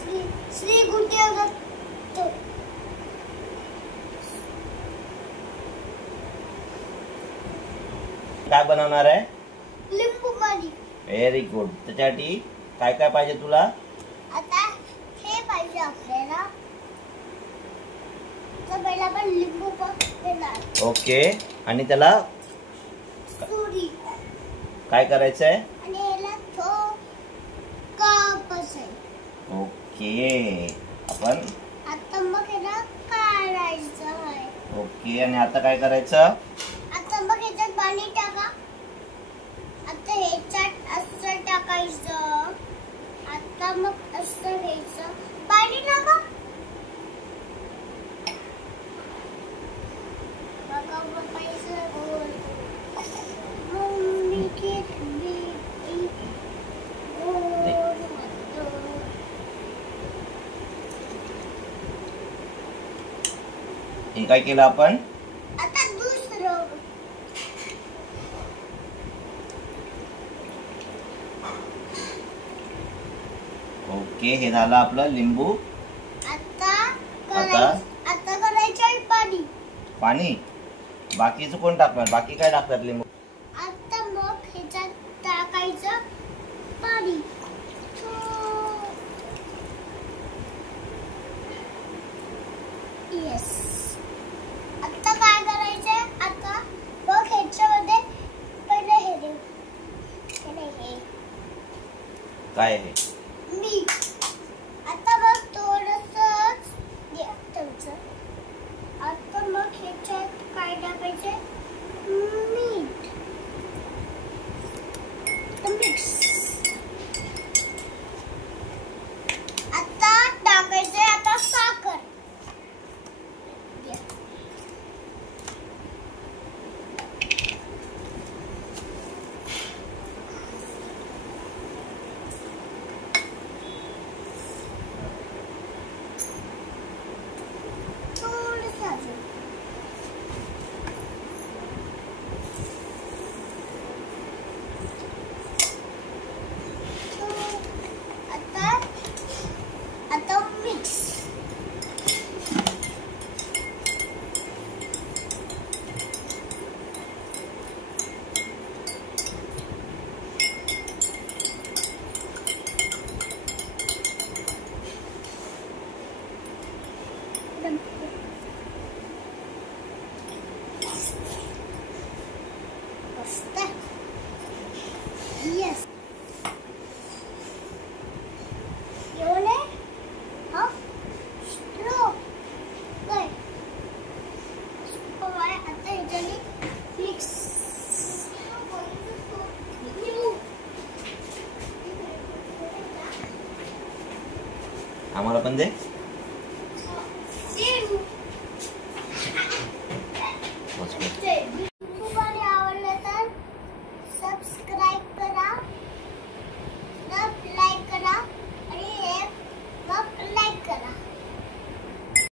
श्री गुरुदेव दत्त। काय बनवणार आहे? लिंबू पाणी। Very good. त्याच्यासाठी काय काय पाहिजे तुला? आता हे पाहिजे आपल्याला। तर पहिला आपण लिंबू घेणार। ओके। आणि त्याला सुरी काय करायचंय? आणि याला कापायचंय। ओके। आपण आता मग याला काढायचं आहे। ओके। आणि आता काय करायचं? आता मग ह्याच्यात पाणी टाका। आता ह्याच्यात असं टाकायचं। आता मग असं घ्यायचं, पाणी टाका। बघा पप्पाचं गोल मम्मी किती हे काय केलं आपण? आता दुसरं ओके। हे झालं आपलं लिंबू। आता करायचं पाणी। पाणी बाकीचं कोण टाकणार? बाकी काय टाकतात लिंबू? आता मग ह्याच्यात टाकायचं पाणी। येस। आता काय करायचंय? आता मग ह्याच्यामध्ये पहिले हे काय आहे? मीठ। आता मग थोडंसंच घ्यायचं। आता मग ह्याच्यात काय टाकायचंय? मीठ। मिक्स। आता टाकायचंय आता साखर। आता मिक्स। Yes. आम्हाला पण दे।